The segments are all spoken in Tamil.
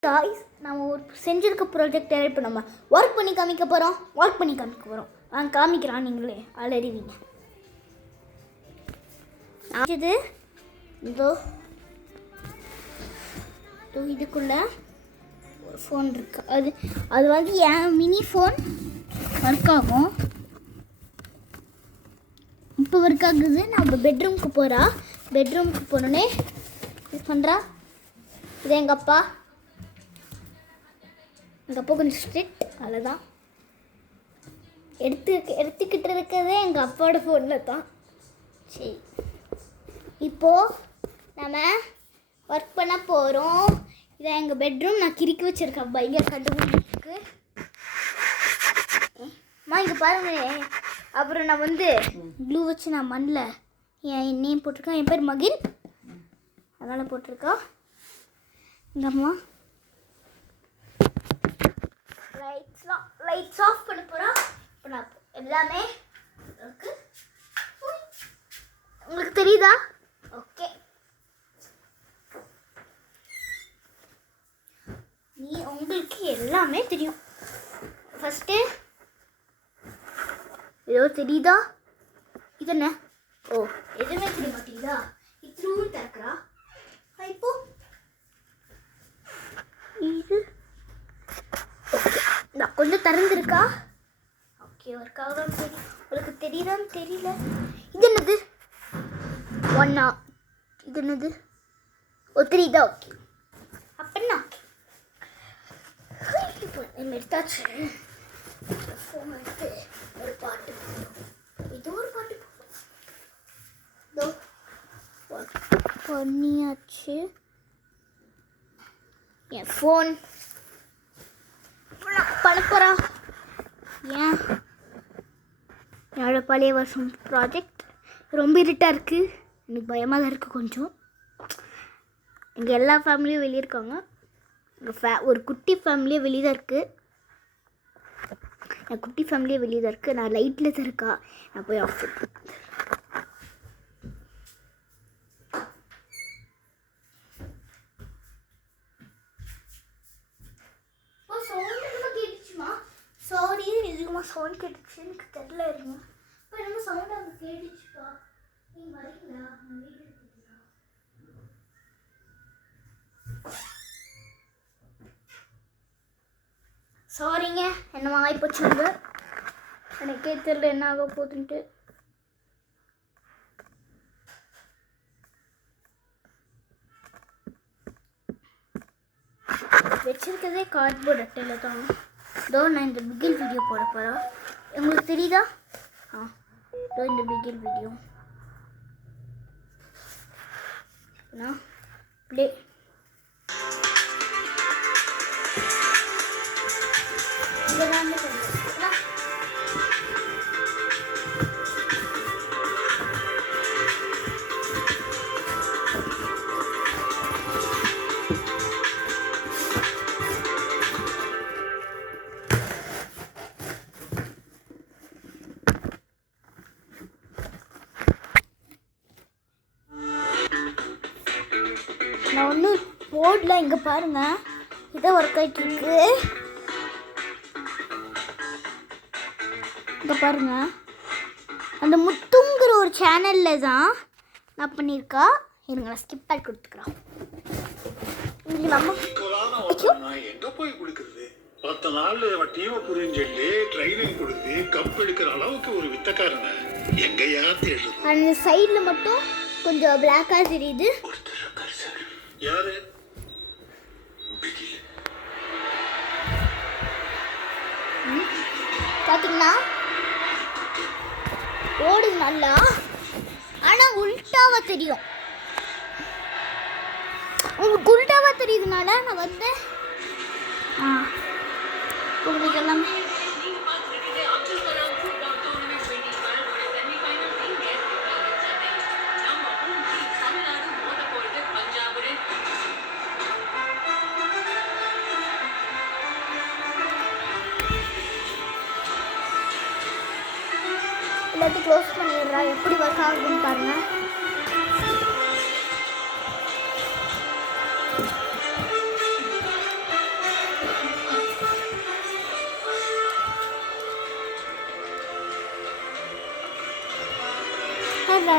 காய்ஸ் நம்ம ஒரு செஞ்சுருக்க ப்ராஜெக்ட் இப்போ நம்ம ஒர்க் பண்ணி காமிக்க போகிறோம் வாங்க காமிக்கிறான், நீங்களே அலறிவீங்க. இது இதோ இதுக்குள்ள ஒரு ஃபோன் இருக்கு. அது வந்து என் மினி ஃபோன் ஒர்க் ஆகும். இப்போ ஒர்க் ஆகுது. நான் பெட்ரூமுக்கு போனோடனே இது பண்ணுறா. இது எங்கள் அப்பா கொஞ்சம் ஸ்ட்ரிக்ட், அவ்வளோதான். எடுத்துக்கிட்டு இருக்கிறதே எங்கள் அப்பாவோட ஃபோனில் தான். சரி, இப்போது நம்ம ஒர்க் பண்ண போகிறோம். இதை எங்கள் பெட்ரூம் நான் கிறுக்கி வச்சுருக்கேன். பயங்கர கண்டுபிடிச்சிருக்கு. இங்கே பாருங்களேன். அப்புறம் நான் வந்து ப்ளூ வச்சு நான் மண்ணில் என் நேம் போட்டிருக்கேன். என் பேர் மகின், அதனால் போட்டிருக்கோம். இந்த அம்மா லைட்ஸ் ஆஃப் பண்ண போகிறோம். இப்போ நான் எல்லாமே உங்களுக்கு தெரியுதா? ஓகே, உங்களுக்கு எல்லாமே தெரியும். ஃபஸ்ட்டு ஏதோ தெரியுதா? இது என்ன? ஓ, எதுவுமே தெரிய மாட்டேங்குதா? இத்திரும் திறக்கிறா. இப்போ இது நான் கொஞ்சம் திறந்துருக்கா? ஓகே, ஒர்க்காக தெரியும். உங்களுக்கு தெரியுதான்னு தெரியல. இது என்னது? ஒன்னா இது என்னது? ஓ, தெரியுதா? ஓகே, அப்படின்னா இப்போ எடுத்தாச்சு. ஃபோன் எடுத்து ஒரு பாட்டு, இது ஒரு பாட்டு இதோ பண்ணியாச்சு. என் ஃபோன் பழப்பறா. ஏன் என்னோட பழைய வருஷம் ப்ராஜெக்ட் ரொம்ப இருட்டாக இருக்குது. எனக்கு பயமாக தான் இருக்குது கொஞ்சம். எங்கள் எல்லா ஃபேமிலியும் வெளியே இருக்காங்க. எங்கள் ஒரு குட்டி ஃபேமிலியே வெளியே தான் இருக்குது. என் குட்டி ஃபேமிலியே வெளியே தான் இருக்குது. நான் லைட்டில் தான் இருக்கா. நான் போய் ஆஃப் பண்ணேன். சாரி, எதுக்குமா சவுண்ட் கேட்டுச்சு எனக்கு தெரியல. இருங்க, இப்போ என்ன சவுண்ட் அங்கே கேட்டுச்சுப்பா. நீங்கள் வரீங்களா? சாரிங்க, என்னமா ஆகிப்போச்சுங்க. எனக்கே தெரியல என்ன ஆக போகுதுன்ட்டு. வச்சிருக்கதே கார்ட்போர்ட் அட்டையில் தான். இதோ நான் இந்த பிகில் வீடியோ போட போகிறேன். உங்களுக்கு தெரியுதா? இதோ இந்த பிகில் வீடியோ நான் ப்ளே. நான் ஒன்றும் போர்டில் இங்கே பாருங்கள், இதை ஒர்க் ஆகிட்டுருக்கு. இங்கே பாருங்கள், அந்த முத்துங்கிற ஒரு சேனலில் தான் நான் பண்ணியிருக்கா. இருங்க, நான் ஸ்கிப் பண்ணி கொடுத்துக்கிறேன். எங்கே போய் கொடுக்குறது? 10 நாள் டீமை புரிஞ்சு ட்ரைனிங் கொடுத்து கப் எடுக்கிற அளவுக்கு ஒரு வித்தக்காரனை எங்கேயா தேடுது? அந்த சைடில் மட்டும் கொஞ்சம் பிளாக்காக தெரியுது. யாரு? பார்த்தீங்கன்னா ஓடுது நல்லா, ஆனால் உல்ட்டாவாக தெரியும். உங்களுக்கு உல்ட்டாவாக தெரியுதுனால நான் வந்து உங்களுக்கு எல்லாமே எல்லாத்தையும் க்ளோஸ் பண்ணிடுறா. எப்படி ஒர்க் ஆகுதுன்னு பாருங்கள்.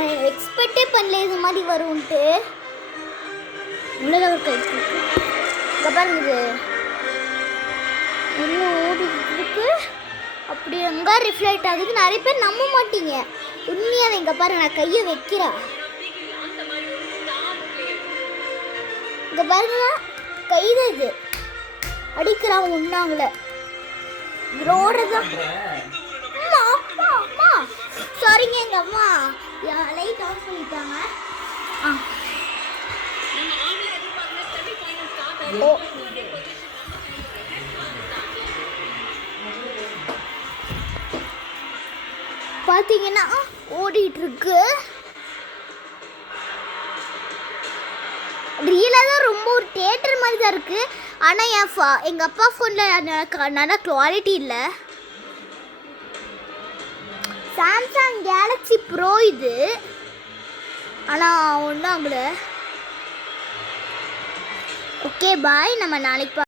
நான் எக்ஸ்பெக்டே பண்ணல இது மாதிரி வரும்ன்ட்டு. உள்ளத ஒரு கை இங்கே பாருங்க, இது இன்னும் ஓடிட்டு இருக்கு. அப்படி எங்கே ரிஃப்ளெக்ட் ஆகுது. நிறைய பேர் நம்ப மாட்டீங்க, உண்மையாகவே. இங்கே பாருங்க, நான் கையை வைக்கிறேன். இங்கே பாருங்க, கைது இது அடிக்கிறான் ஒன்றாங்கள ரோடுதான். அம்மா அப்பா அம்மா சாரிங்க, எங்கள் அம்மா லைட் ஆஃப் பண்ணிட்டாங்க. ஓ பார்த்தீங்கன்னா ஓடிட்டு இருக்கு. ரியலாக தான் ரொம்ப ஒரு தியேட்டர் மாதிரி தான் இருக்குது. ஆனால் எங்கள் அப்பா ஃபோனில் நல்லா குவாலிட்டி இல்லை. சாம்சங் கேலக்ஸி ப்ரோ இது. ஆனால் ஒன்றும் ஆகல. ஓகே பாய், நம்ம நாளைக்கு